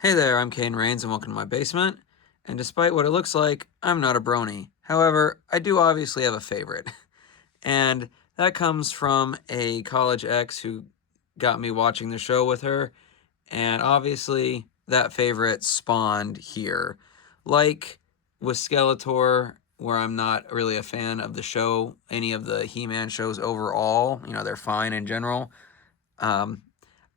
Hey there, I'm Kane Rains and welcome to my basement. And despite what it looks like, I'm not a brony. However, I do obviously have a favorite. And that comes from a college ex who got me watching the show with her. And obviously, that favorite spawned here. Like with Skeletor, where I'm not really a fan of the show, any of the He-Man shows overall, they're fine in general. Um,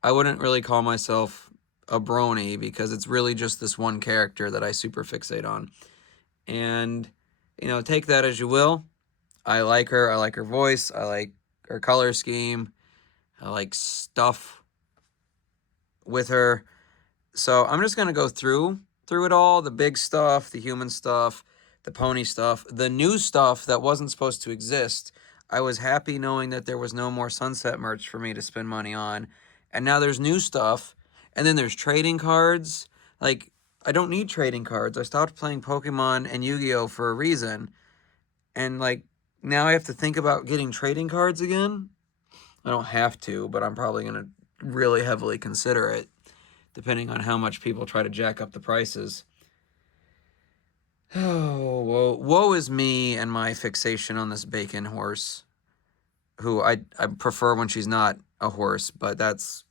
I wouldn't really call myself a brony because it's really just this one character that I super fixate on. And, take that as you will. I like her. I like her voice. I like her color scheme. I like stuff with her. So I'm just going to go through it all, the big stuff, the human stuff, the pony stuff, the new stuff that wasn't supposed to exist. I was happy knowing that there was no more Sunset merch for me to spend money on. And now there's new stuff. And then there's trading cards. Like, I don't need trading cards. I stopped playing Pokemon and Yu-Gi-Oh! For a reason. And, like, now I have to think about getting trading cards again. I don't have to, but I'm probably going to really heavily consider it, depending on how much people try to jack up the prices. Oh, woe is me and my fixation on this bacon horse, who I prefer when she's not a horse, but that's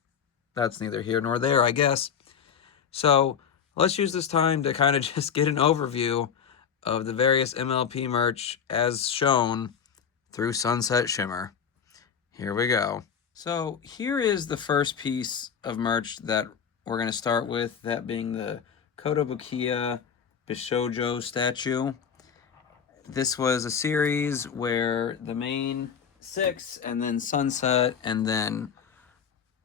neither here nor there, I guess. So let's use this time to kind of just get an overview of the various MLP merch as shown through Sunset Shimmer. Here we go. So here is the first piece of merch that we're going to start with, that being the Kotobukiya Bishojo statue. This was a series where the main 6 and then Sunset and then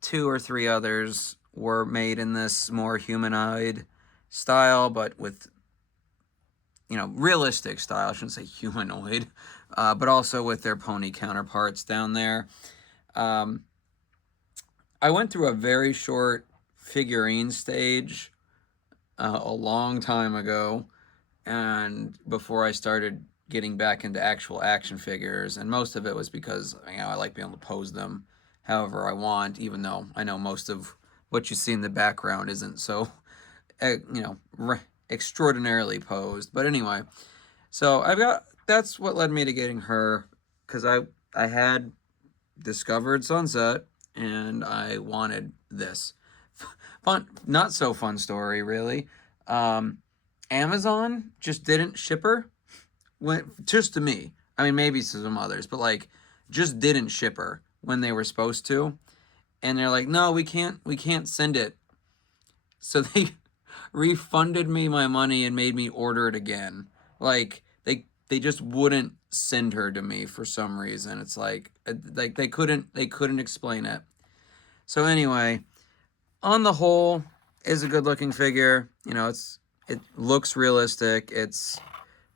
2 or 3 others were made in this more humanoid style, but with, realistic style. I shouldn't say humanoid, but also with their pony counterparts down there. I went through a very short figurine stage a long time ago, and before I started getting back into actual action figures, and most of it was because I like being able to pose them however I want, even though I know most of what you see in the background isn't so extraordinarily posed. But anyway, so that's what led me to getting her, because I had discovered Sunset and I wanted this. Fun, not so fun story, really. Amazon just didn't ship her. Just to me. I mean, maybe to some others, but just didn't ship her when they were supposed to. And they're like, no, we can't send it. So they refunded me my money and made me order it again. They just wouldn't send her to me for some reason. It's like they couldn't explain it. So anyway, on the whole, is a good looking figure. It looks realistic. It's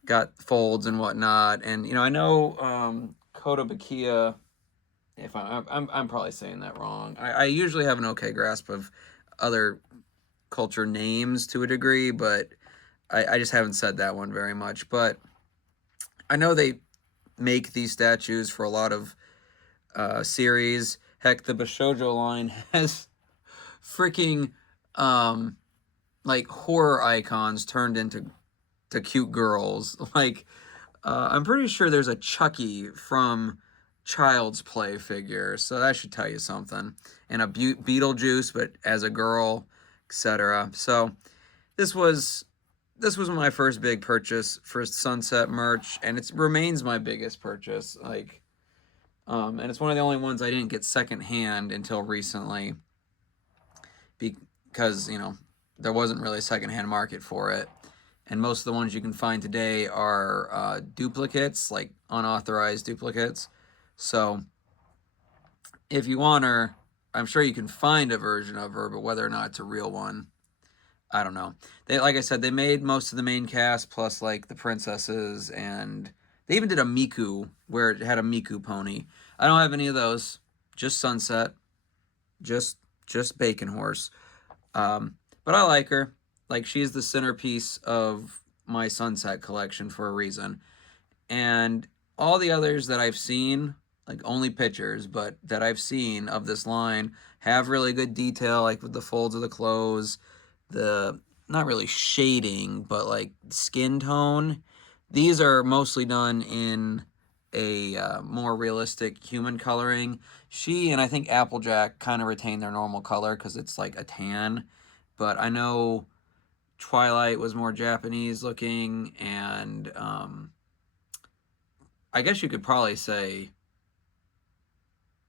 got folds and whatnot, and I know Kotobukiya. If I'm probably saying that wrong. I usually have an okay grasp of other culture names to a degree, but I just haven't said that one very much. But I know they make these statues for a lot of series. Heck, the Bishojo line has freaking horror icons turned into cute girls. I'm pretty sure there's a Chucky from Child's Play figure, so that should tell you something. And a Beetlejuice, but as a girl, etc. So this was my first big purchase for Sunset merch, and it remains my biggest purchase. And it's one of the only ones I didn't get secondhand until recently, because there wasn't really a secondhand market for it. And most of the ones you can find today are duplicates, like unauthorized duplicates. So if you want her, I'm sure you can find a version of her, but whether or not it's a real one, I don't know. Like I said, they made most of the main cast plus the princesses, and they even did a Miku where it had a Miku pony. I don't have any of those. Just Sunset. Just Bacon Horse. But I like her. She's the centerpiece of my Sunset collection for a reason. And all the others that I've seen, only pictures, but that I've seen of this line, have really good detail, with the folds of the clothes, the, not really shading, but like skin tone. These are mostly done in a more realistic human coloring. She and I think Applejack kind of retain their normal color because it's like a tan. But I know Twilight was more Japanese looking, and I guess you could probably say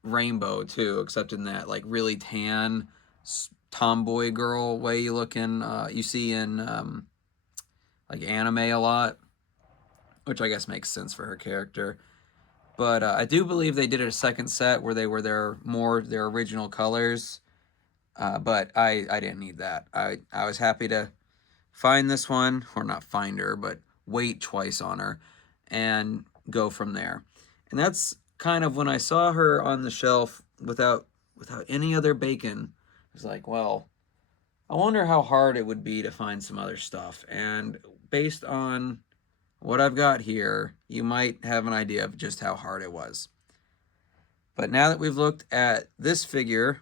Rainbow too, except in that like really tan tomboy girl way you see in like anime a lot, which I guess makes sense for her character. But I do believe they did a second set where they were their original colors. But I didn't need that. I was happy to find this one, or not find her, but wait twice on her and go from there. And that's kind of when I saw her on the shelf without any other bacon. I was like, well, I wonder how hard it would be to find some other stuff. And based on what I've got here, you might have an idea of just how hard it was. But now that we've looked at this figure,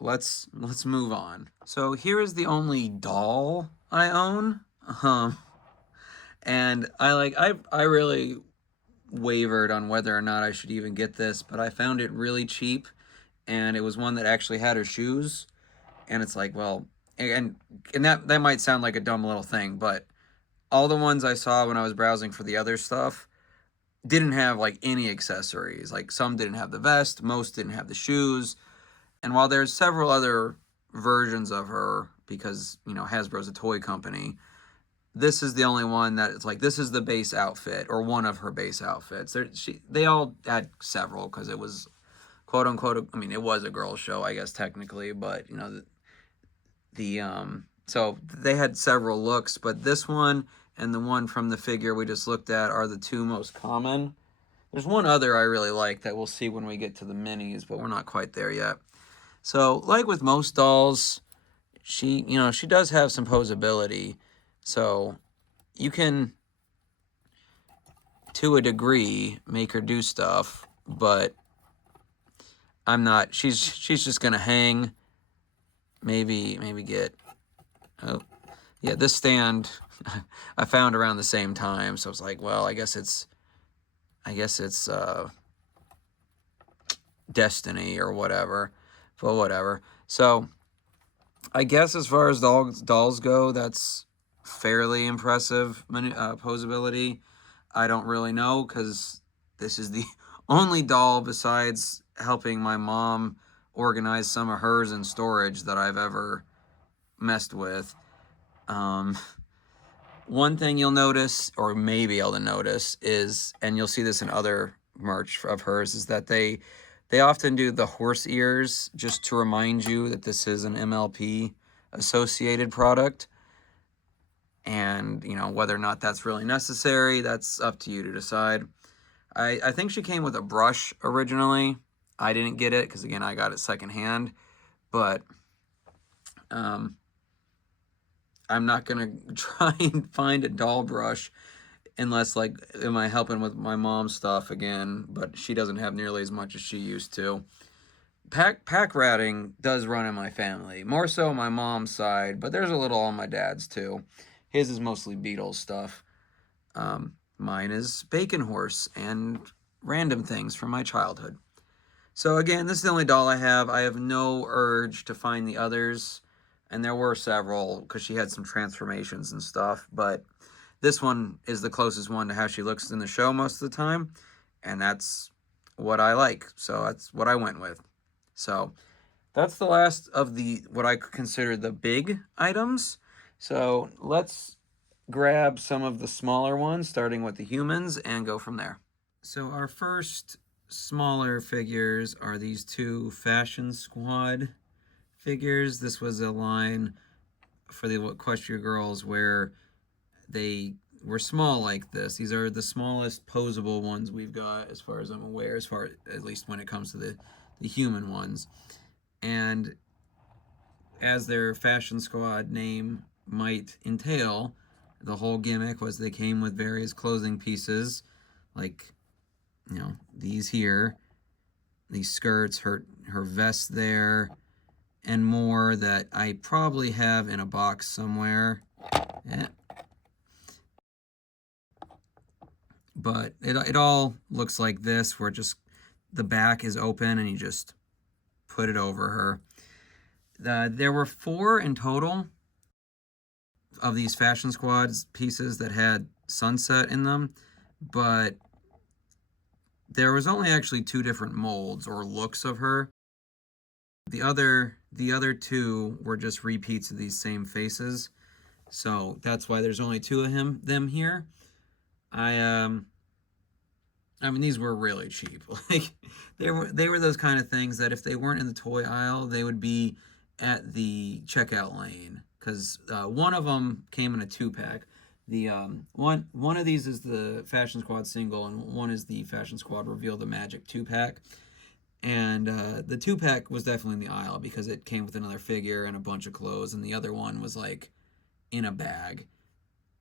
let's move on. So here is the only doll I own. And I really wavered on whether or not I should even get this, but I found it really cheap, and it was one that actually had her shoes. And it's like, well, and that might sound like a dumb little thing, but all the ones I saw when I was browsing for the other stuff didn't have like any accessories. Like some didn't have the vest, most didn't have the shoes. And while there's several other versions of her, because, you know, Hasbro's a toy company, this is the only one that it's like, this is the base outfit, or one of her base outfits. They all had several, because it was, quote unquote, I mean, it was a girl show, I guess, technically, but, you know, so they had several looks, but this one and the one from the figure we just looked at are the two most common. There's one other I really like that we'll see when we get to the minis, but we're not quite there yet. So, like with most dolls, she does have some posability. So, you can, to a degree, make her do stuff, but I'm not. She's just gonna hang. Maybe get. Oh, yeah. This stand I found around the same time, so I was like, well, I guess it's destiny or whatever. But whatever. So, I guess as far as dolls go, that's fairly impressive posability. I don't really know, because this is the only doll besides helping my mom organize some of hers in storage that I've ever messed with. One thing you'll notice, or may be able to notice, is, and you'll see this in other merch of hers, is that they often do the horse ears just to remind you that this is an MLP associated product. And, you know, whether or not that's really necessary, that's up to you to decide. I think she came with a brush originally. I didn't get it because, again, I got it secondhand. But I'm not going to try and find a doll brush unless, like, am I helping with my mom's stuff again? But she doesn't have nearly as much as she used to. Pack ratting does run in my family. More so my mom's side, but there's a little on my dad's too. His is mostly Beatles stuff. Mine is Bacon Horse and random things from my childhood. So again, this is the only doll I have. I have no urge to find the others. And there were several, because she had some transformations and stuff. But this one is the closest one to how she looks in the show most of the time. And that's what I like. So that's what I went with. So that's the last of what I consider the big items. So let's grab some of the smaller ones, starting with the humans, and go from there. So our first smaller figures are these two Fashion Squad figures. This was a line for the Equestria girls where they were small like this. These are the smallest posable ones we've got, as far as I'm aware, at least when it comes to the human ones. And as their Fashion Squad name might entail, the whole gimmick was they came with various clothing pieces, like, you know, these here, these skirts, her vest there, and more that I probably have in a box somewhere. Yeah. But it all looks like this, where just the back is open and you just put it over her. There were 4 in total of these Fashion Squads pieces that had sunset in them, but there was only actually 2 different molds or looks of her. The other 2 were just repeats of these same faces, so that's why there's only 2 of them here. I mean, these were really cheap. Like, they were those kind of things that if they weren't in the toy aisle, they would be at the checkout lane. Because one of them came in a 2-pack. The one of these is the Fashion Squad single, and one is the Fashion Squad Reveal the Magic 2-pack. And the 2-pack was definitely in the aisle because it came with another figure and a bunch of clothes, and the other one was like in a bag,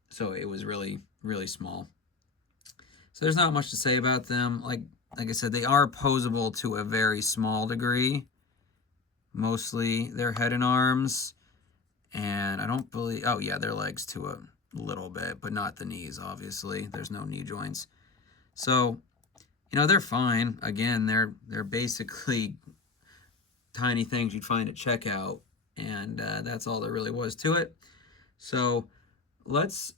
so it was really, really small. So there's not much to say about them. Like I said, they are posable to a very small degree. Mostly their head and arms. And I don't believe... Oh, yeah, their legs to a little bit, but not the knees, obviously. There's no knee joints. So, you know, they're fine. Again, they're basically tiny things you'd find at checkout. And that's all there really was to it. So let's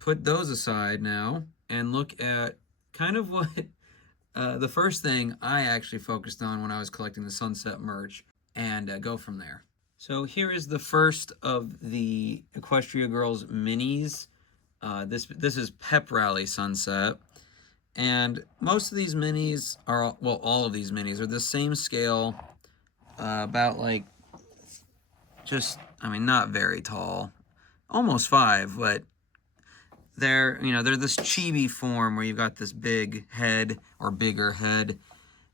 put those aside now and look at kind of what the first thing I actually focused on when I was collecting the Sunset merch, and go from there. So here is the first of the Equestria Girls minis. This is Pep Rally Sunset, and most of these minis are, well, all of these minis are the same scale, about like, just, I mean, not very tall, almost 5, but they're this chibi form where you've got this big head or bigger head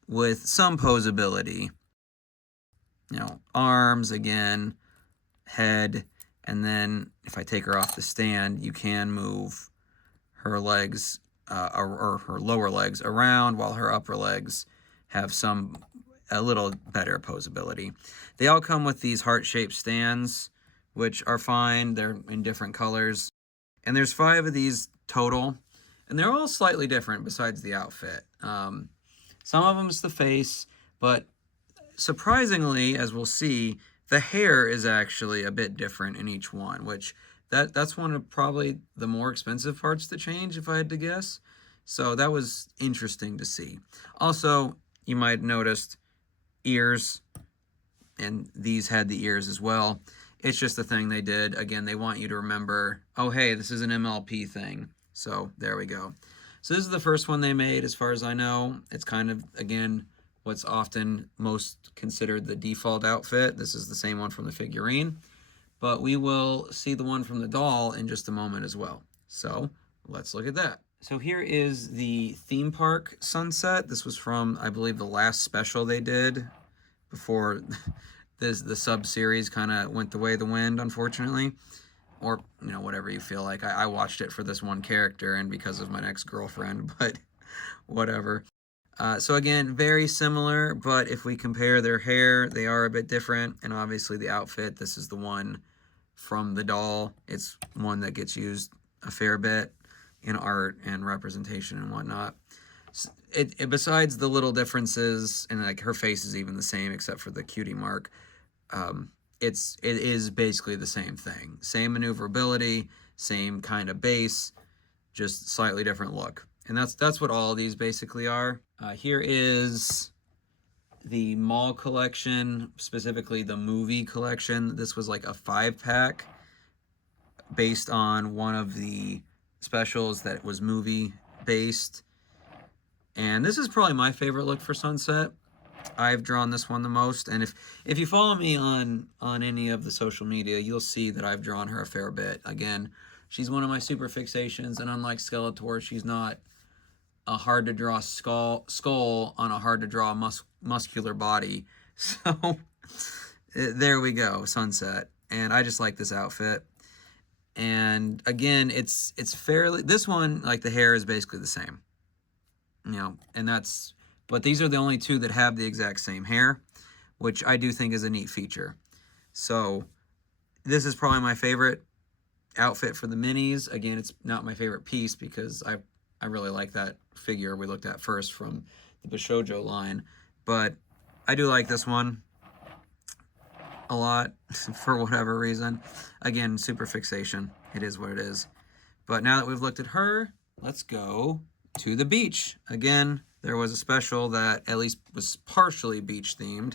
with some posability. Arms again, head, and then if I take her off the stand, you can move her legs or her lower legs around while her upper legs have a little better posability. They all come with these heart-shaped stands, which are fine. They're in different colors. And there's 5 of these total, and they're all slightly different besides the outfit. Some of them is the face, but surprisingly, as we'll see, the hair is actually a bit different in each one, which that's one of probably the more expensive parts to change, if I had to guess. So that was interesting to see. Also, you might have noticed ears, and these had the ears as well. It's just the thing they did. Again, they want you to remember, oh, hey, this is an MLP thing. So there we go. So this is the first one they made, as far as I know. It's kind of, again, what's often most considered the default outfit. This is the same one from the figurine. But we will see the one from the doll in just a moment as well. So let's look at that. So here is the theme park sunset. This was from, I believe, the last special they did before the sub-series kind of went the way of the wind, unfortunately. Or, whatever you feel like. I watched it for this one character and because of my ex-girlfriend, but whatever. So again, very similar, but if we compare their hair, they are a bit different. And obviously the outfit, this is the one from the doll. It's one that gets used a fair bit in art and representation and whatnot. Besides the little differences, and like her face is even the same except for the cutie mark, it is basically the same thing. Same maneuverability, same kind of base, just slightly different look. And that's what all of these basically are. Here is the mall collection, specifically the movie collection. This was like a 5-pack based on one of the specials that was movie based. And this is probably my favorite look for Sunset. I've drawn this one the most, and if you follow me on any of the social media, you'll see that I've drawn her a fair bit. Again, she's one of my super fixations, and unlike Skeletor, she's not a hard-to-draw skull on a hard-to-draw muscular body. So there we go, Sunset. And I just like this outfit. And again, it's fairly... This one, like, the hair is basically the same. And that's... But these are the only 2 that have the exact same hair, which I do think is a neat feature. So this is probably my favorite outfit for the minis. Again, it's not my favorite piece because I really like that figure we looked at first from the Bishojo line. But I do like this one a lot for whatever reason. Again, super fixation. It is what it is. But now that we've looked at her, let's go to the beach. Again, there was a special that at least was partially beach themed.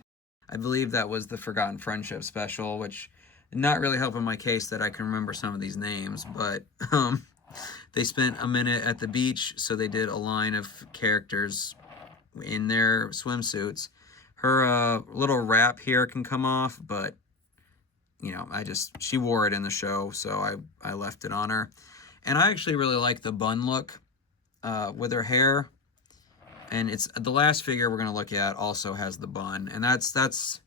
I believe that was the Forgotten Friendship special, which not really helping my case that I can remember some of these names, but they spent a minute at the beach, so they did a line of characters in their swimsuits. Her little wrap here can come off, but you know, she wore it in the show, so I left it on her. And I actually really like the bun look with her hair. And it's the last figure we're going to look at also has the bun. And that's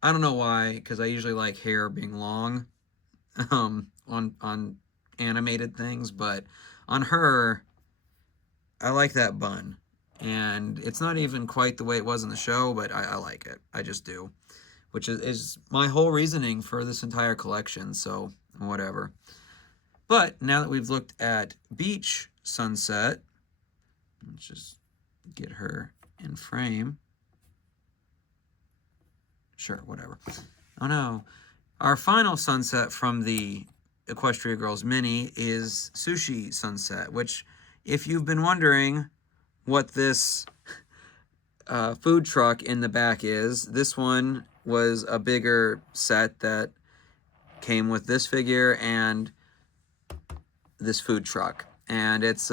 I don't know why, because I usually like hair being long on animated things. But on her, I like that bun. And it's not even quite the way it was in the show, but I like it. I just do. Which is my whole reasoning for this entire collection, so whatever. But now that we've looked at Beach Sunset, let's just get her in frame. Sure, whatever. Oh no. Our final sunset from the Equestria Girls mini is Sushi Sunset, which, if you've been wondering what this food truck in the back is, this one was a bigger set that came with this figure and this food truck, and it's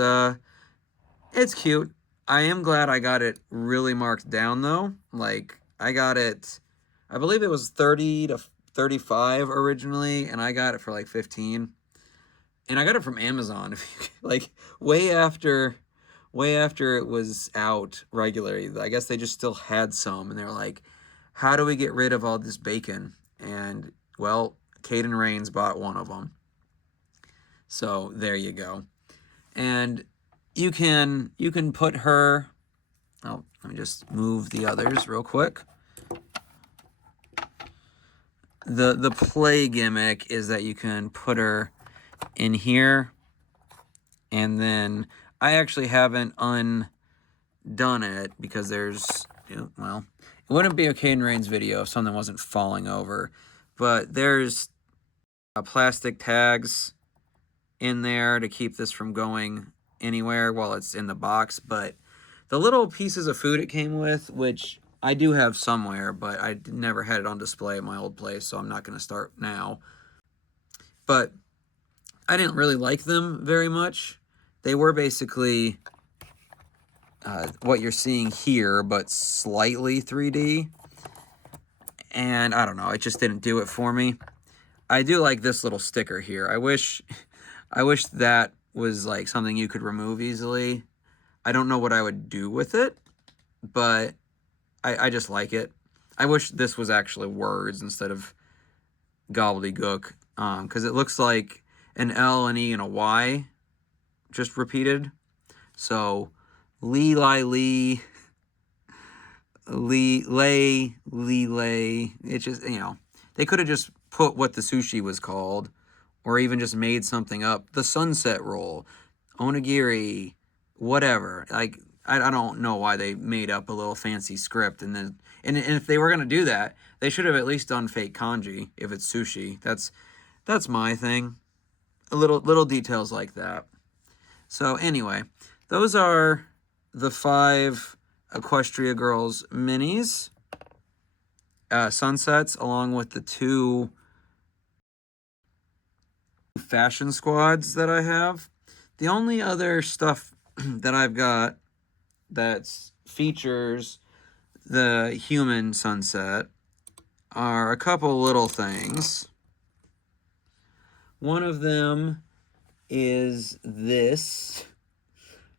cute. I am glad I got it really marked down though. Like, I got it, I believe it was 30 to 35 originally, and I got it for like 15. And I got it from Amazon, like way after it was out regularly. I guess they just still had some, and they're like, how do we get rid of all this bacon? And well, Caden Rains bought one of them. So there you go. And you can put her, oh, let me just move the others real quick. The play gimmick is that you can put her in here, and then I actually haven't undone it because there's, well, it wouldn't be a Caden Rains video if something wasn't falling over, but there's plastic tags in there to keep this from going anywhere while it's in the box. But the little pieces of food it came with, which I do have somewhere, but I never had it on display at my old place, so I'm not going to start now. But I didn't really like them very much. They were basically what you're seeing here, but slightly 3D. And I don't know, it just didn't do it for me. I do like this little sticker here. I wish that was like something you could remove easily. I don't know what I would do with it, but I just like it. I wish this was actually words instead of gobbledygook, because it looks like an L, an E, and a Y just repeated. So Lee, Lee, Lay, Lay. It's just, they could have just put what the sushi was called, or even just made something up. The sunset roll, onigiri, whatever. Like, I don't know why they made up a little fancy script, and then and if they were gonna do that, they should have at least done fake kanji if it's sushi. That's my thing. Little details like that. So anyway, those are the 5 Equestria Girls minis, sunsets, along with the 2 fashion squads that I have. The only other stuff that I've got that features the human sunset are a couple little things. One of them is this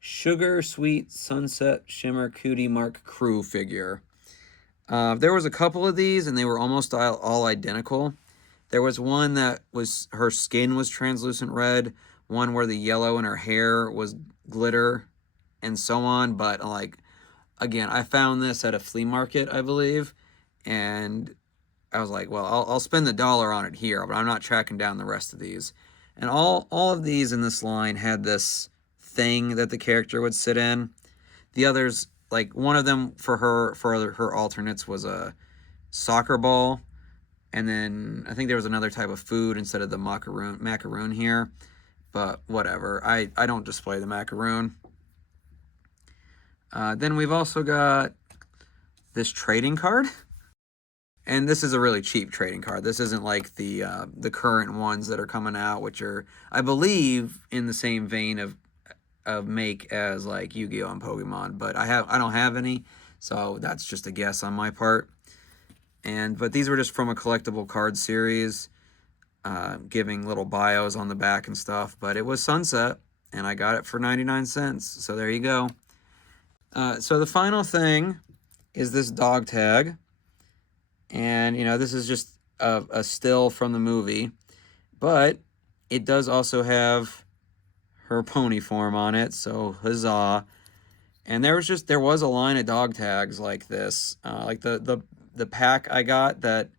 Sugar Sweet Sunset Shimmer Cootie Mark Crew figure. There was a couple of these, and they were almost all identical. There was one that was, her skin was translucent red, one where the yellow in her hair was glitter, and so on. But like, again, I found this at a flea market, I believe, and I was like, well, I'll spend the dollar on it here, but I'm not tracking down the rest of these. And all of these in this line had this thing that the character would sit in. The others, like one of them for her alternates was a soccer ball, and then I think there was another type of food instead of the macaroon here. But whatever, I don't display the macaroon. Then we've also got this trading card. And this is a really cheap trading card. This isn't like the current ones that are coming out, which are, I believe, in the same vein of make as like Yu-Gi-Oh! And Pokemon. But I don't have any, so that's just a guess on my part. But these were just from a collectible card series, giving little bios on the back and stuff. But it was Sunset, and I got it for 99 cents. So there you go. So the final thing is this dog tag. And, you know, this is just a still from the movie. But it does also have her pony form on it, so huzzah. And there was a line of dog tags like this. Like the pack I got that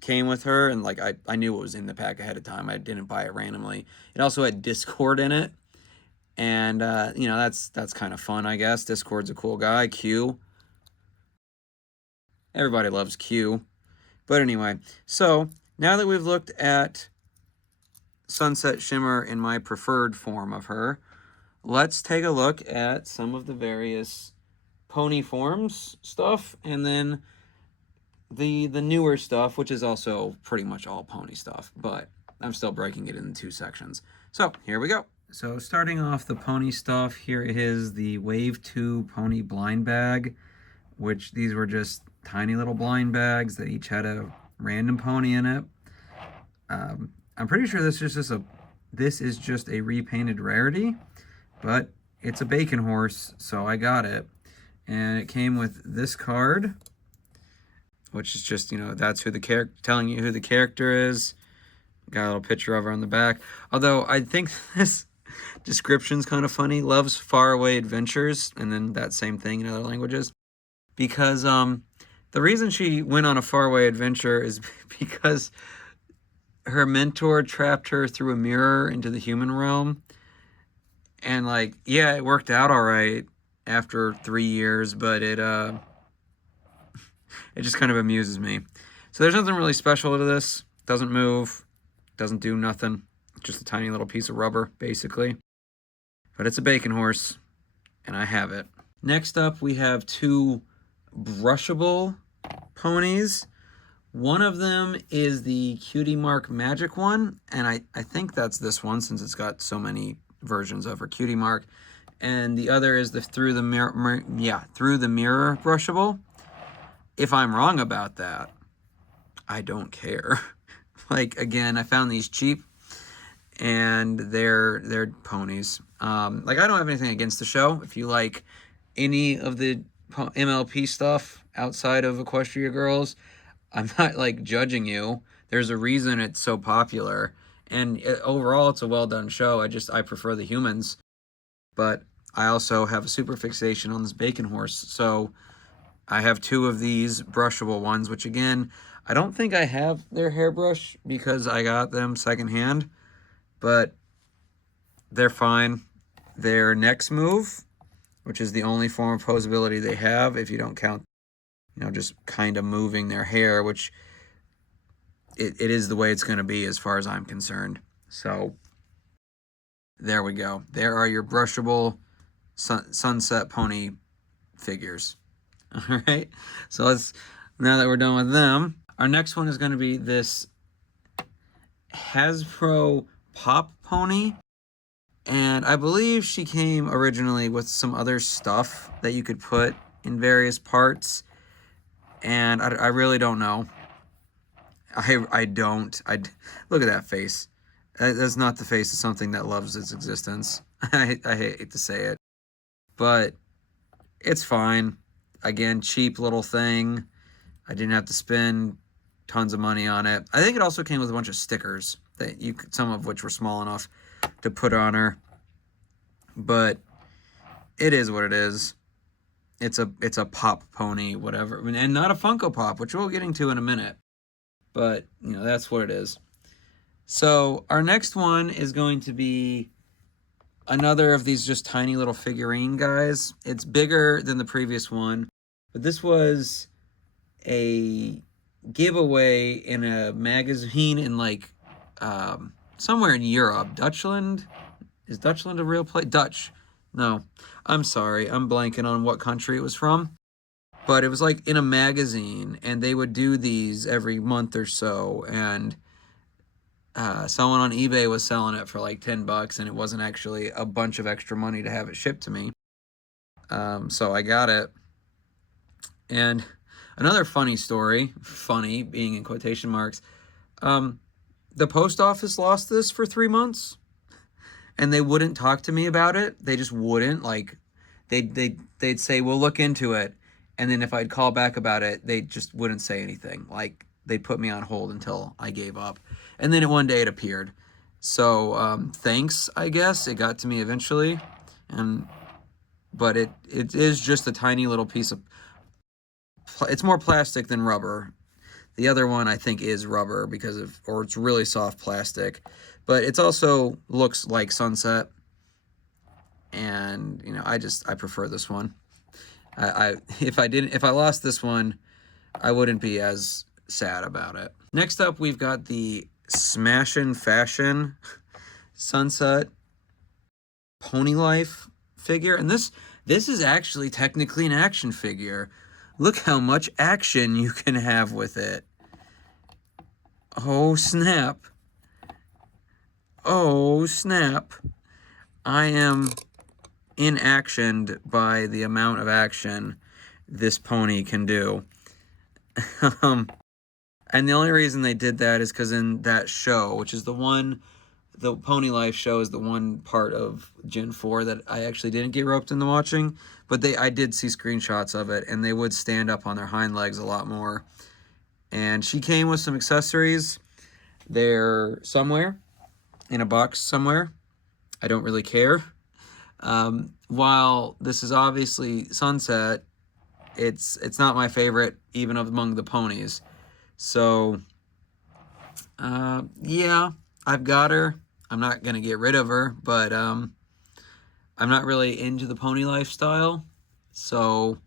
came with her, and like I knew what was in the pack ahead of time. I didn't buy it randomly. It also had Discord in it. And, you know, that's kind of fun, I guess. Discord's a cool guy. Q. Everybody loves Q. But anyway, so now that we've looked at Sunset Shimmer in my preferred form of her, let's take a look at some of the various pony forms stuff, and then the newer stuff, which is also pretty much all pony stuff, but I'm still breaking it into two sections. So here we go. So starting off the pony stuff, here is the Wave 2 Pony Blind Bag, which these were just tiny little blind bags that each had a random pony in it. I'm pretty sure this is just a repainted rarity, but it's a bacon horse, so I got it. And it came with this card, which is just, you know, that's who the telling you who the character is. Got a little picture of her on the back. Although I think this description's kind of funny. Loves faraway adventures, and then that same thing in other languages. Because the reason she went on a faraway adventure is because her mentor trapped her through a mirror into the human realm. And like, yeah, it worked out all right after 3 years, but it just kind of amuses me. So there's nothing really special to this. Doesn't move, doesn't do nothing. Just a tiny little piece of rubber, basically. But it's a bacon horse, and I have it. Next up, we have two brushable ponies. One of them is the Cutie Mark Magic one, and I think that's this one since it's got so many versions of her Cutie Mark. And the other is the Through the Mirror brushable. If I'm wrong about that, I don't care. Like, again, I found these cheap, and they're ponies. Like, I don't have anything against the show. If you like any of the MLP stuff outside of Equestria Girls, I'm not like judging you. There's a reason it's so popular, and overall it's a well done show. I prefer the humans, but I also have a super fixation on this bacon horse. So I have two of these brushable ones, which again, I don't think I have their hairbrush because I got them secondhand, but they're fine. Their next move, which is the only form of posability they have, if you don't count, you know, just kind of moving their hair, which it is the way it's going to be as far as I'm concerned. So there we go. There are your brushable Sunset Pony figures. All right. So now that we're done with them, our next one is going to be this Hasbro Pop Pony. And I believe she came originally with some other stuff that you could put in various parts. And I really don't know. I don't. Look at that face. That's not the face of something that loves its existence. I hate to say it. But it's fine. Again, cheap little thing. I didn't have to spend tons of money on it. I think it also came with a bunch of stickers that some of which were small enough to put on her. But it is what it is. It's a pop pony, whatever. And not a Funko Pop, which we'll get into in a minute. but that's what it is. So our next one is going to be another of these just tiny little figurine guys. It's bigger than the previous one, but this was a giveaway in a magazine in somewhere in Europe. Dutchland? Is Dutchland a real place? Dutch. No. I'm sorry. I'm blanking on what country it was from. But it was like in a magazine, and they would do these every month or so, and someone on eBay was selling it for like $10, and it wasn't actually a bunch of extra money to have it shipped to me. So I got it. And another funny story, funny being in quotation marks, the post office lost this for 3 months, and they wouldn't talk to me about it. They just wouldn't. Like, they'd say, we'll look into it. And then if I'd call back about it, they just wouldn't say anything. Like, they'd put me on hold until I gave up. And then one day it appeared. So thanks, I guess. It got to me eventually. But it is just a tiny little piece of... It's more plastic than rubber. The other one, I think, is rubber or it's really soft plastic. But it's also looks like Sunset. And, I prefer this one. If I lost this one, I wouldn't be as sad about it. Next up, we've got the Smashin' Fashion Sunset Pony Life figure, and this is actually technically an action figure. Look how much action you can have with it. Oh snap! Oh snap! I am inactioned by the amount of action this pony can do. And the only reason they did that is because in that show, which is the Pony Life show is the one part of Gen 4 that I actually didn't get roped into watching, but I did see screenshots of it, and they would stand up on their hind legs a lot more. And she came with some accessories. They're somewhere, in a box somewhere. I don't really care. While this is obviously Sunset, it's not my favorite, even among the ponies. So, yeah, I've got her. I'm not going to get rid of her, but I'm not really into the pony lifestyle. So,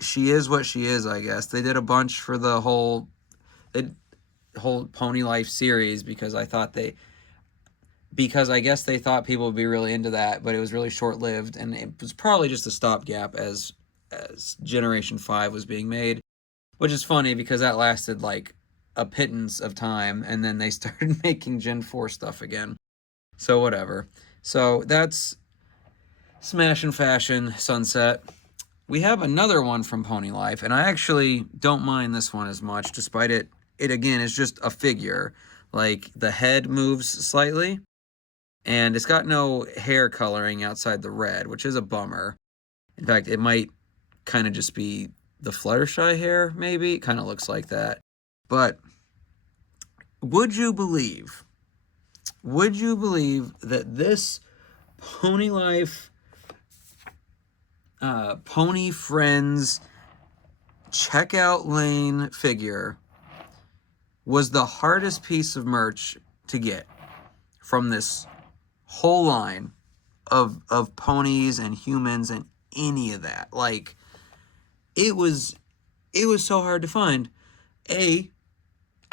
she is what she is, I guess. They did a bunch for the whole Pony Life series because I guess they thought people would be really into that, but it was really short-lived, and it was probably just a stopgap as Generation 5 was being made, which is funny because that lasted like a pittance of time, and then they started making Gen 4 stuff again. So whatever. So that's Smashin' Fashion Sunset. We have another one from Pony Life, and I actually don't mind this one as much, despite it again is just a figure. Like, the head moves slightly, and it's got no hair coloring outside the red, which is a bummer. In fact, it might kind of just be the Fluttershy hair, maybe. It kind of looks like that. But would you believe that this Pony Life Pony Friends checkout lane figure was the hardest piece of merch to get from this whole line of ponies and humans and any of that? Like, it was so hard to find. I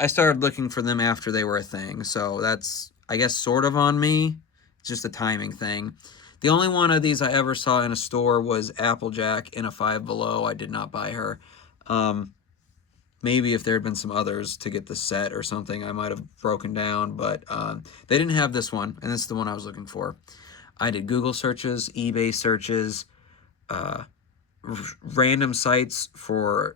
started looking for them after they were a thing, so that's, I guess, sort of on me. It's just a timing thing. The only one of these I ever saw in a store was Applejack in a Five Below. I did not buy her. Maybe if there had been some others to get the set or something, I might have broken down, but they didn't have this one, and this is the one I was looking for. I did Google searches, eBay searches, random sites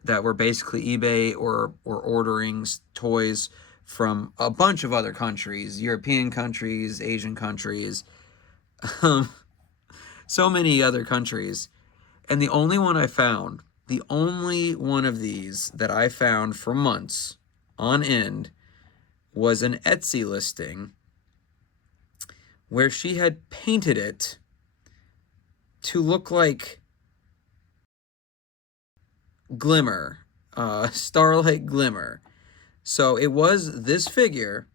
that were basically eBay or ordering toys from a bunch of other countries, European countries, Asian countries, so many other countries. And the only one of these that I found for months on end was an Etsy listing where she had painted it to look like Glimmer, Starlight Glimmer. So it was this figure,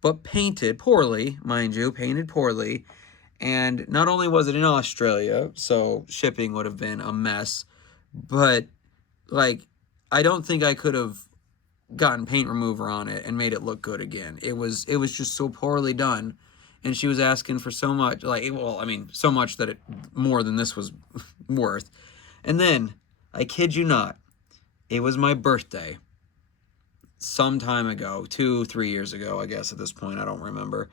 but painted poorly, mind you, painted poorly. And not only was it in Australia, so shipping would have been a mess, but like, I don't think I could have gotten paint remover on it and made it look good again. It was just so poorly done. And she was asking for so much, like, well, I mean, so much that it more than this was worth. And then, I kid you not, it was my birthday some time ago, 2, 3 years ago, I guess at this point, I don't remember.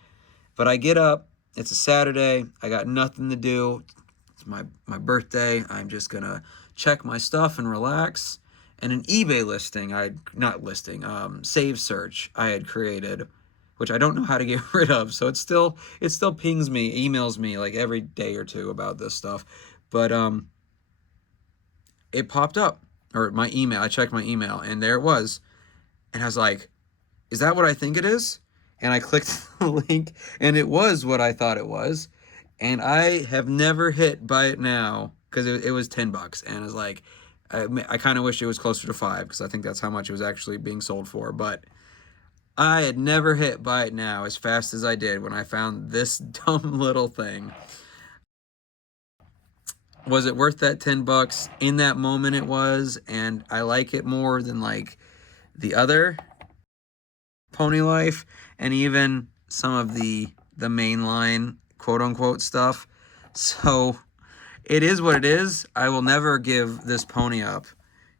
But I get up, it's a Saturday, I got nothing to do. It's my birthday. I'm just gonna check my stuff and relax. And an eBay listing, save search I had created, which I don't know how to get rid of. So it still pings me, emails me like every day or two about this stuff. But it popped up, or my email. I checked my email, and there it was. And I was like, "Is that what I think it is?" And I clicked the link, and it was what I thought it was. And I have never hit buy it now, because it was $10, and I was like, I kind of wish it was closer to 5, because I think that's how much it was actually being sold for. But I had never hit buy it now as fast as I did when I found this dumb little thing. Was it worth that $10? In that moment it was, and I like it more than like the other Pony Life and even some of the mainline quote unquote stuff. So it is what it is. I will never give this pony up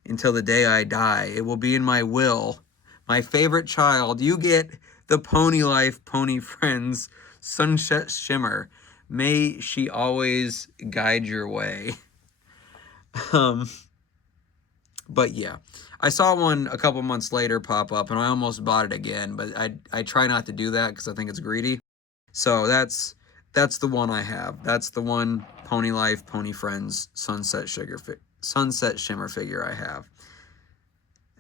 until the day I die. It will be in my will. My favorite child, you get the Pony Life Pony Friends Sunset Shimmer. May she always guide your way. But yeah, I saw one a couple months later pop up, and I almost bought it again, but I try not to do that because I think it's greedy. So that's the one I have. That's the one Pony Life Pony Friends Sunset Shimmer figure I have.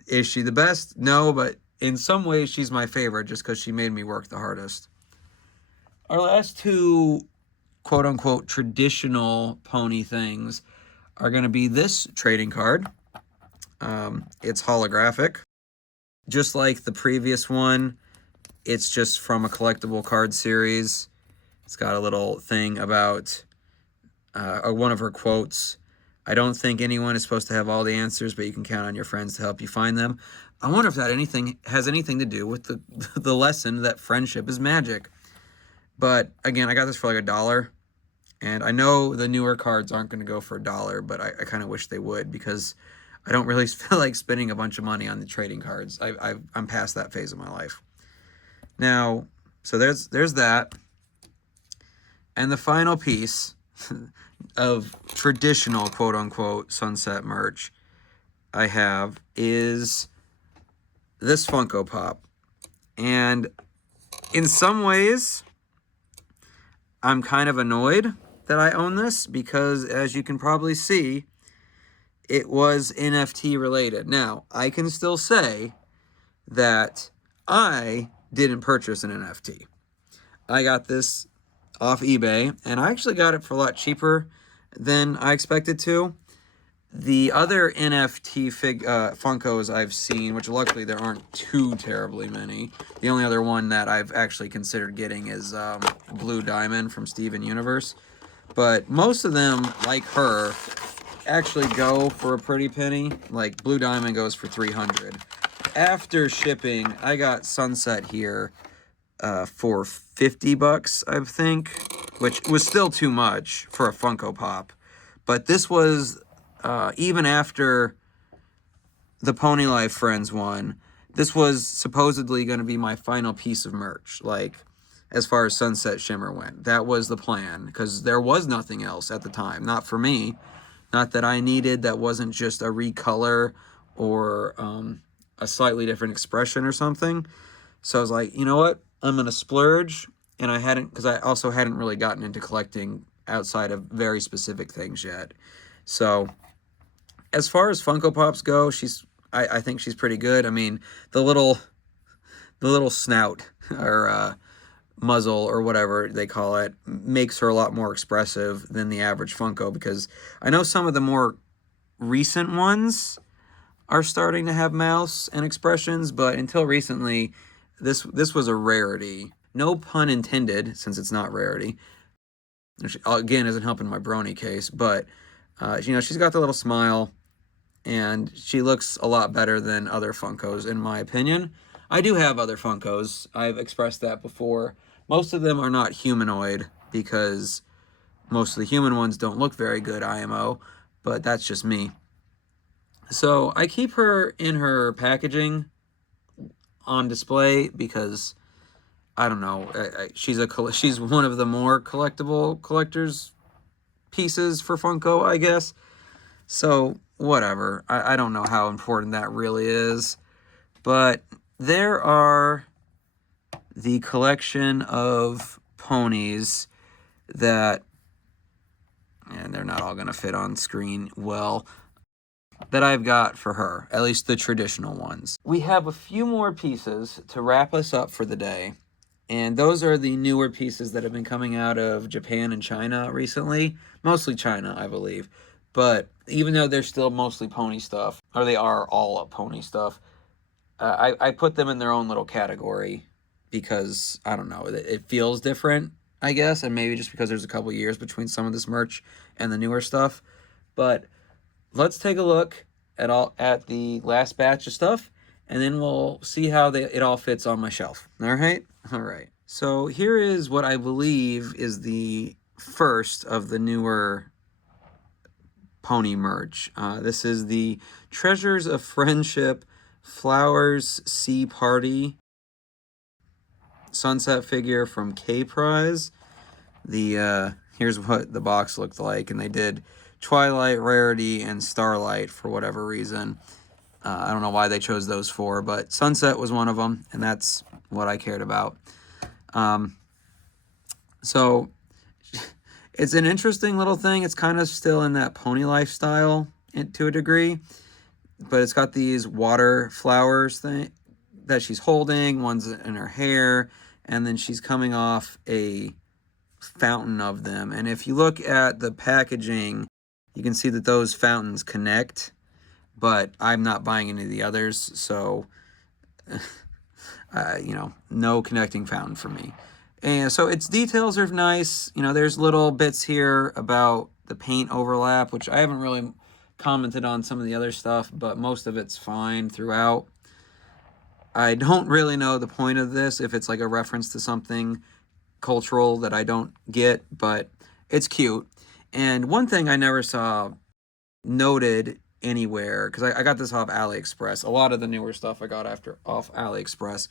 Is she the best? No, but in some ways she's my favorite just because she made me work the hardest. Our last two quote unquote traditional pony things are going to be this trading card. It's holographic. Just like the previous one, it's just from a collectible card series. It's got a little thing about one of her quotes. I don't think anyone is supposed to have all the answers, but you can count on your friends to help you find them. I wonder if that has anything to do with the lesson that friendship is magic. But again, I got this for like $1. And I know the newer cards aren't going to go for $1, but I kind of wish they would, because I don't really feel like spending a bunch of money on the trading cards. I'm past that phase of my life. Now, so there's that. And the final piece of traditional quote-unquote sunset merch I have is this Funko Pop. And in some ways, I'm kind of annoyed that I own this, because as you can probably see, it was NFT related. Now, I can still say that I didn't purchase an NFT. I got this off eBay, and I actually got it for a lot cheaper than I expected to. The other NFT Funkos I've seen, which luckily there aren't too terribly many. The only other one that I've actually considered getting is Blue Diamond from Steven Universe. But most of them, like her, actually go for a pretty penny. Like Blue Diamond goes for $300. After shipping, I got Sunset here for $50, I think, which was still too much for a Funko Pop. But this was, even after the Pony Life Friends one, this was supposedly going to be my final piece of merch, like, as far as Sunset Shimmer went. That was the plan, because there was nothing else at the time. Not for me. Not that I needed, that wasn't just a recolor or a slightly different expression or something. So I was like, you know what? I'm going to splurge. And I hadn't, because I also hadn't really gotten into collecting outside of very specific things yet. So as far as Funko Pops go, I think she's pretty good. I mean, the little snout or muzzle or whatever they call it makes her a lot more expressive than the average Funko, because I know some of the more recent ones are starting to have mouths and expressions, but until recently, this was a rarity. No pun intended, since it's not rarity. Which, again, isn't helping my brony case, but you know, she's got the little smile, and she looks a lot better than other Funkos, in my opinion. I do have other Funkos. I've expressed that before. Most of them are not humanoid because most of the human ones don't look very good IMO, but that's just me. So I keep her in her packaging on display because I don't know. She's one of the more collectors pieces for Funko, I guess. So whatever. I don't know how important that really is, but there are the collection of ponies that, and they're not all going to fit on screen well, that I've got for her, at least the traditional ones. We have a few more pieces to wrap us up for the day, and those are the newer pieces that have been coming out of Japan and China recently, mostly China, I believe. But even though they're still mostly pony stuff, or they are all pony stuff, I put them in their own little category because, I don't know, it feels different, I guess, and maybe just because there's a couple years between some of this merch and the newer stuff. But let's take a look at the last batch of stuff, and then we'll see how it all fits on my shelf. All right? All right. So here is what I believe is the first of the newer pony merch. This is the Treasures of Friendship Flowers Sea Party Sunset figure from K-Prize. Here's what the box looked like, and they did Twilight, Rarity, and Starlight for whatever reason. I don't know why they chose those four, but Sunset was one of them, and that's what I cared about. So it's an interesting little thing. It's kind of still in that pony lifestyle to a degree, but it's got these water flowers that she's holding. One's in her hair, and then she's coming off a fountain of them. And if you look at the packaging, you can see that those fountains connect, but I'm not buying any of the others, so you know, no connecting fountain for me. And so its details are nice. You know, there's little bits here about the paint overlap, which I haven't really commented on some of the other stuff, but most of it's fine throughout. I don't really know the point of this, if it's like a reference to something cultural that I don't get, but it's cute. And one thing I never saw noted anywhere, because I got this off AliExpress. A lot of the newer stuff I got off AliExpress,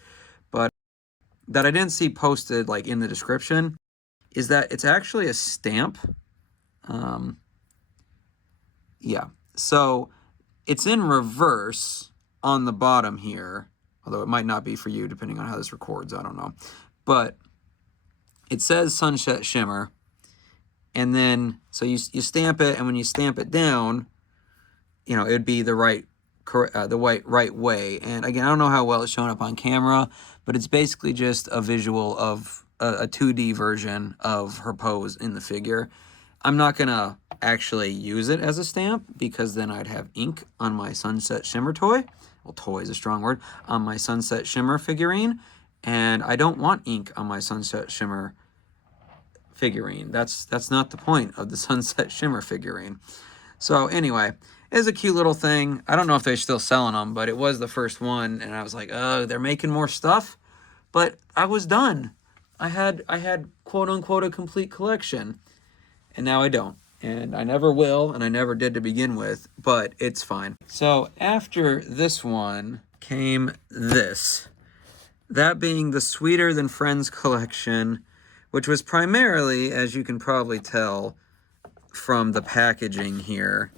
but that I didn't see posted like in the description is that it's actually a stamp. Yeah, so it's in reverse on the bottom here, although it might not be for you depending on how this records, I don't know. But it says Sunset Shimmer, and then so you stamp it, and when you stamp it down, you know, it'd be the right way. And again, I don't know how well it's showing up on camera, but it's basically just a visual of a 2D version of her pose in the figure. I'm not gonna actually use it as a stamp because then I'd have ink on my Sunset Shimmer toy. Well, toy is a strong word. On my Sunset Shimmer figurine, and I don't want ink on my Sunset Shimmer figurine. That's not the point of the Sunset Shimmer figurine. So anyway, it's a cute little thing. I don't know if they're still selling them, but it was the first one, and I was like, oh, they're making more stuff. But I was done. I had quote unquote a complete collection, and now I don't. And I never will, and I never did to begin with, but it's fine. So after this one came this. That being the Sweeter Than Friends collection, which was primarily, as you can probably tell from the packaging here,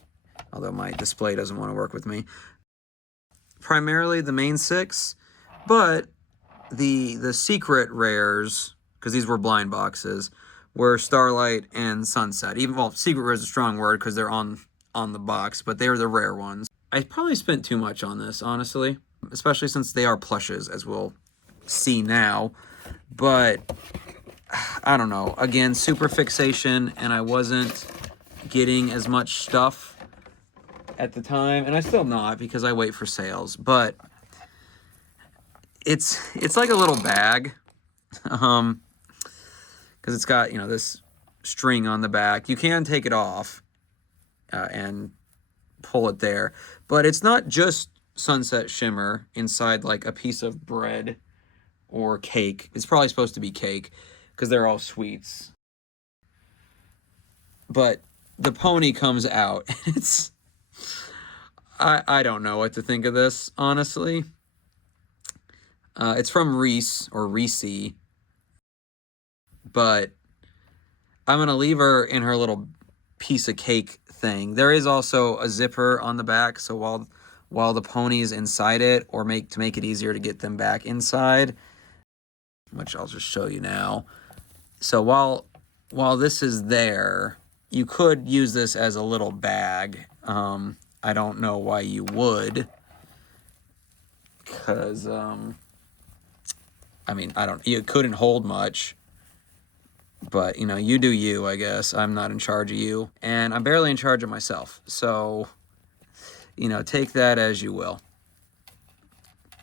although my display doesn't want to work with me, primarily the main six, but the secret rares, because these were blind boxes, were Starlight and Sunset. Even, well, secret rare is a strong word because they're on the box, but they were the rare ones. I probably spent too much on this, honestly, especially since they are plushes, as we'll see now. But I don't know. Again, super fixation, and I wasn't getting as much stuff at the time, and I still not because I wait for sales, but it's like a little bag, because it's got, you know, this string on the back. You can take it off and pull it there, but it's not just Sunset Shimmer inside like a piece of bread or cake. It's probably supposed to be cake because they're all sweets. But the pony comes out. It's I don't know what to think of this, honestly. It's from Reese or Reese, but I'm gonna leave her in her little piece of cake thing. There is also a zipper on the back, so while the pony is inside it, or to make it easier to get them back inside, which I'll just show you now. So while this is there, you could use this as a little bag. I don't know why you would, because I mean, it couldn't hold much, but you know, you do you, I guess. I'm not in charge of you, and I'm barely in charge of myself. So, you know, take that as you will.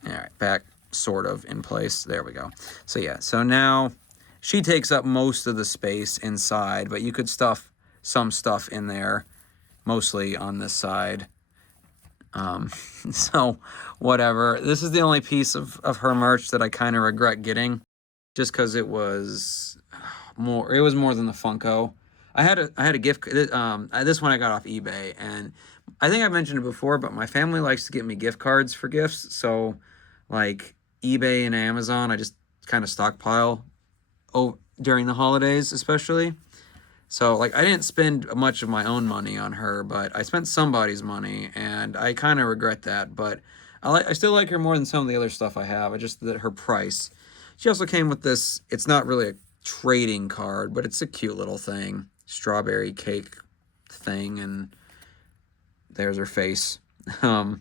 All right, back sort of in place. There we go. So yeah, so now she takes up most of the space inside, but you could stuff some stuff in there, mostly on this side. So whatever. This is the only piece of her merch that I kind of regret getting, just because it was more than the Funko. I had a gift, this one I got off eBay, and I think I mentioned it before, but my family likes to get me gift cards for gifts. So like eBay and Amazon, I just kind of stockpile during the holidays, especially. So, like, I didn't spend much of my own money on her, but I spent somebody's money, and I kind of regret that. But I still like her more than some of the other stuff I have. I just that her price. She also came with this. It's not really a trading card, but it's a cute little thing, strawberry cake thing, and there's her face. I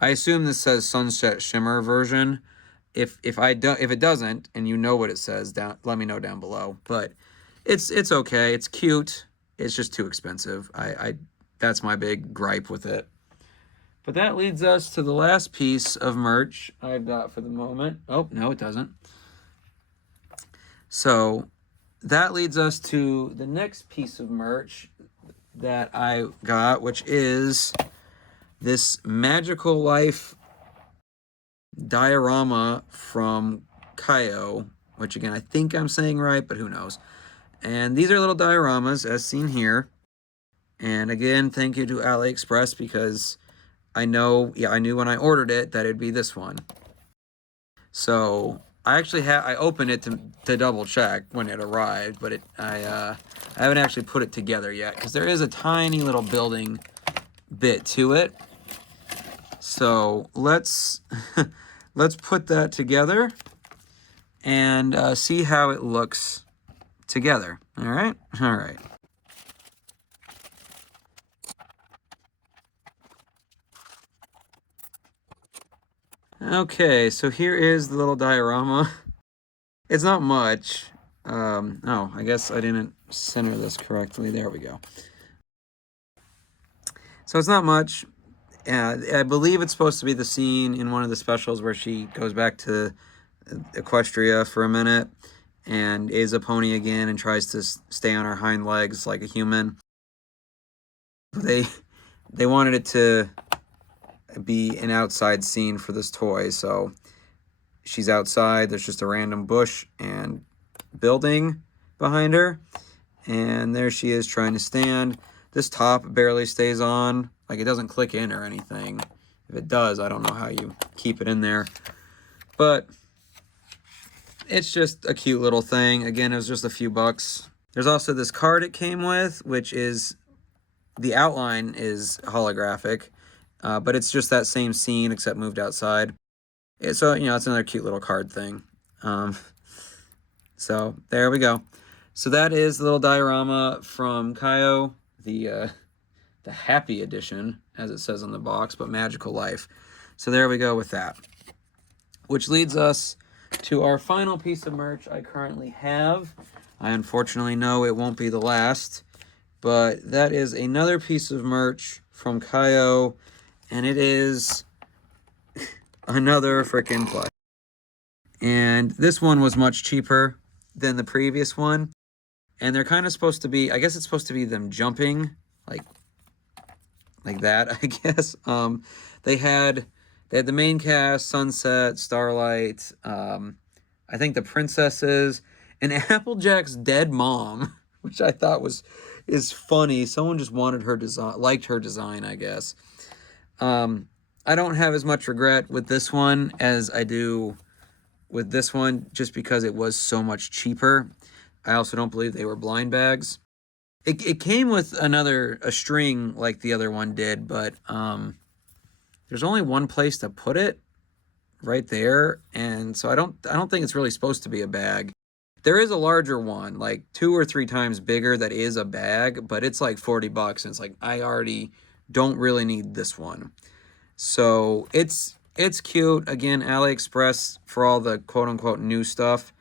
assume this says Sunset Shimmer version. If it doesn't, and you know what it says, let me know down below. But it's okay. It's cute. It's just too expensive. That's my big gripe with it. But that leads us to the last piece of merch I've got for the moment. Oh, no, it doesn't. So that leads us to the next piece of merch that I got, which is this Magical Life diorama from Kayo, which again, I think I'm saying right, but who knows. And these are little dioramas, as seen here. And again, thank you to AliExpress, because I knew when I ordered it that it'd be this one. So I actually I opened it to double check when it arrived, but I haven't actually put it together yet, because there is a tiny little building bit to it. So let's put that together and see how it looks together. All right. Okay, so here is the little diorama. It's not much. Oh, I guess I didn't center this correctly. There we go. So it's not much. I believe it's supposed to be the scene in one of the specials where she goes back to Equestria for a minute and is a pony again and tries to stay on her hind legs like a human. They wanted it to be an outside scene for this toy, so she's outside. There's just a random bush and building behind her, and there she is trying to stand. This top barely stays on, like it doesn't click in or anything. If it does, I don't know how you keep it in there, but it's just a cute little thing. Again, it was just a few bucks. There's also this card it came with, which is, the outline is holographic, but it's just that same scene except moved outside. So, you know, it's another cute little card thing. So there we go. So that is the little diorama from Kayo, the happy edition, as it says on the box, but Magical Life. So there we go with that. Which leads us to our final piece of merch I currently have. I unfortunately know it won't be the last, but that is another piece of merch from Kaio, and it is another freaking plush. And this one was much cheaper than the previous one. And they're kind of supposed to be, I guess it's supposed to be them jumping, like that, I guess. They had the main cast, Sunset, Starlight, I think the princesses, and Applejack's dead mom, which I thought is funny. Someone just wanted her design, liked her design, I guess. I don't have as much regret with this one as I do with this one, just because it was so much cheaper. I also don't believe they were blind bags. It came with a string like the other one did, but there's only one place to put it, right there, and so I don't think it's really supposed to be a bag. There is a larger one, like 2 or 3 times bigger, that is a bag, but it's like $40, and it's like I already don't really need this one. So it's cute. Again, AliExpress for all the quote-unquote new stuff,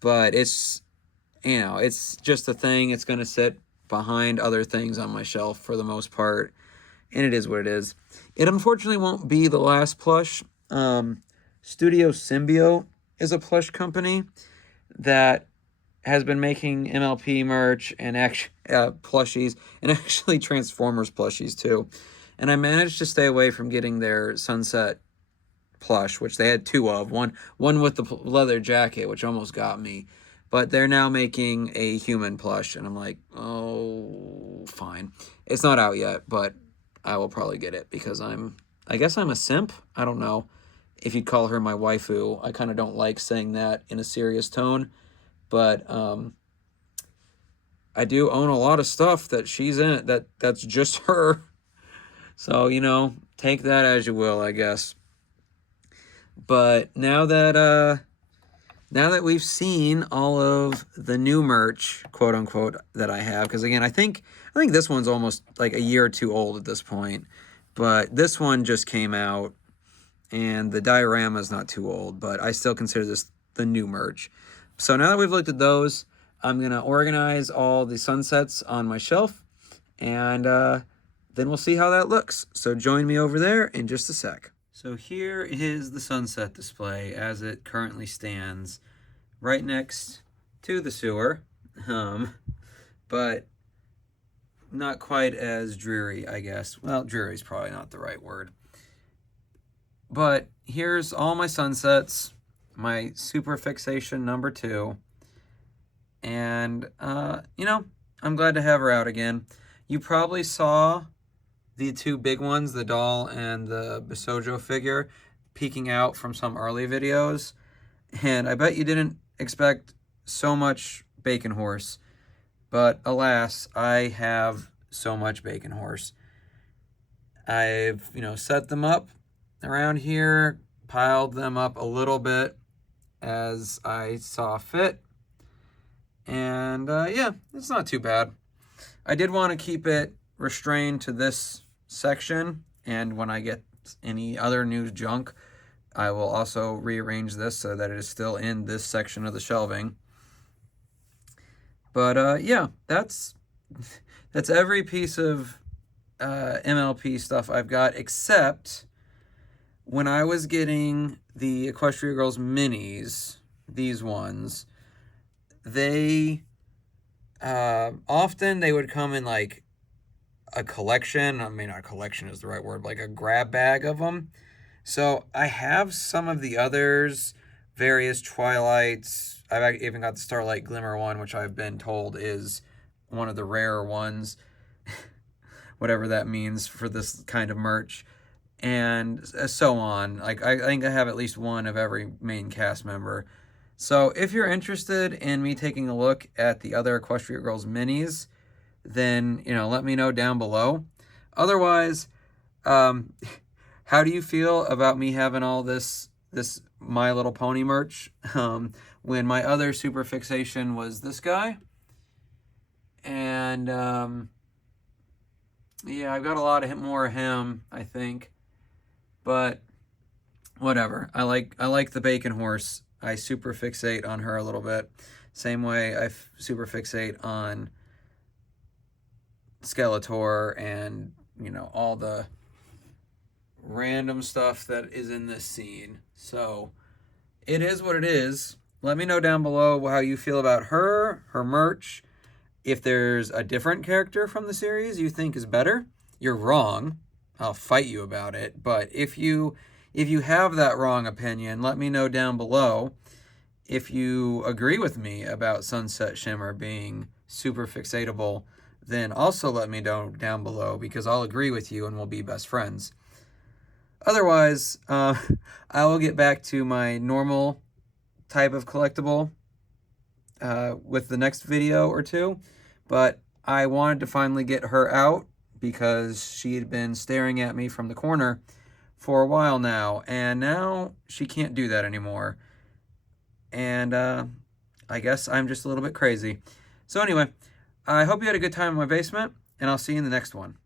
but it's, you know, it's just a thing. It's going to sit behind other things on my shelf for the most part, and it is what it is. It unfortunately won't be the last plush. Studio Symbio is a plush company that has been making MLP merch and plushies, and actually Transformers plushies too. And I managed to stay away from getting their Sunset plush, which they had 2 of. One with the leather jacket, which almost got me. But they're now making a human plush, and I'm like, oh, fine. It's not out yet, but I will probably get it because I guess I'm a simp. I don't know if you'd call her my waifu. I kind of don't like saying that in a serious tone, but I do own a lot of stuff that she's in, that's just her. So, you know, take that as you will, I guess. But now that we've seen all of the new merch, quote unquote, that I have, because again, I think this one's almost like a year or 2 old at this point, but this one just came out, and the diorama is not too old, but I still consider this the new merch. So now that we've looked at those, I'm gonna organize all the sunsets on my shelf, and then we'll see how that looks. So join me over there in just a sec. So here is the sunset display as it currently stands, right next to the sewer, but not quite as dreary, I guess. Well, dreary is probably not the right word. But here's all my sunsets, my super fixation number 2, and, you know, I'm glad to have her out again. You probably saw the 2 big ones, the doll and the Bisojo figure, peeking out from some early videos, and I bet you didn't expect so much Bacon Horse, but alas, I have so much Bacon Horse. I've, you know, set them up around here, piled them up a little bit as I saw fit, and yeah, it's not too bad. I did want to keep it restrained to this section, and when I get any other new junk, I will also rearrange this so that it is still in this section of the shelving. But yeah, that's every piece of MLP stuff I've got, except when I was getting the Equestria Girls minis, these ones, they often they would come in like a collection. I mean, not a collection is the right word, like a grab bag of them. So I have some of the others, various Twilights. I've even got the Starlight Glimmer one, which I've been told is one of the rarer ones, whatever that means for this kind of merch, and so on. Like, I think I have at least one of every main cast member. So if you're interested in me taking a look at the other Equestria Girls minis, then, you know, let me know down below. Otherwise, how do you feel about me having all this My Little Pony merch when my other super fixation was this guy? And yeah, I've got a lot of more of him, I think, but whatever. I like the Bacon Horse. I super fixate on her a little bit. Same way I super fixate on Skeletor and you know, all the random stuff that is in this scene. So it is what it is. Let me know down below how you feel about her merch. If there's a different character from the series you think is better, you're wrong. I'll fight you about it. But if you have that wrong opinion, let me know down below. If you agree with me about Sunset Shimmer being super fixatable, then also let me know down below, because I'll agree with you and we'll be best friends. Otherwise, I will get back to my normal type of collectible with the next video or two. But I wanted to finally get her out because she had been staring at me from the corner for a while now, and now she can't do that anymore. And I guess I'm just a little bit crazy. So anyway, I hope you had a good time in my basement, and I'll see you in the next one.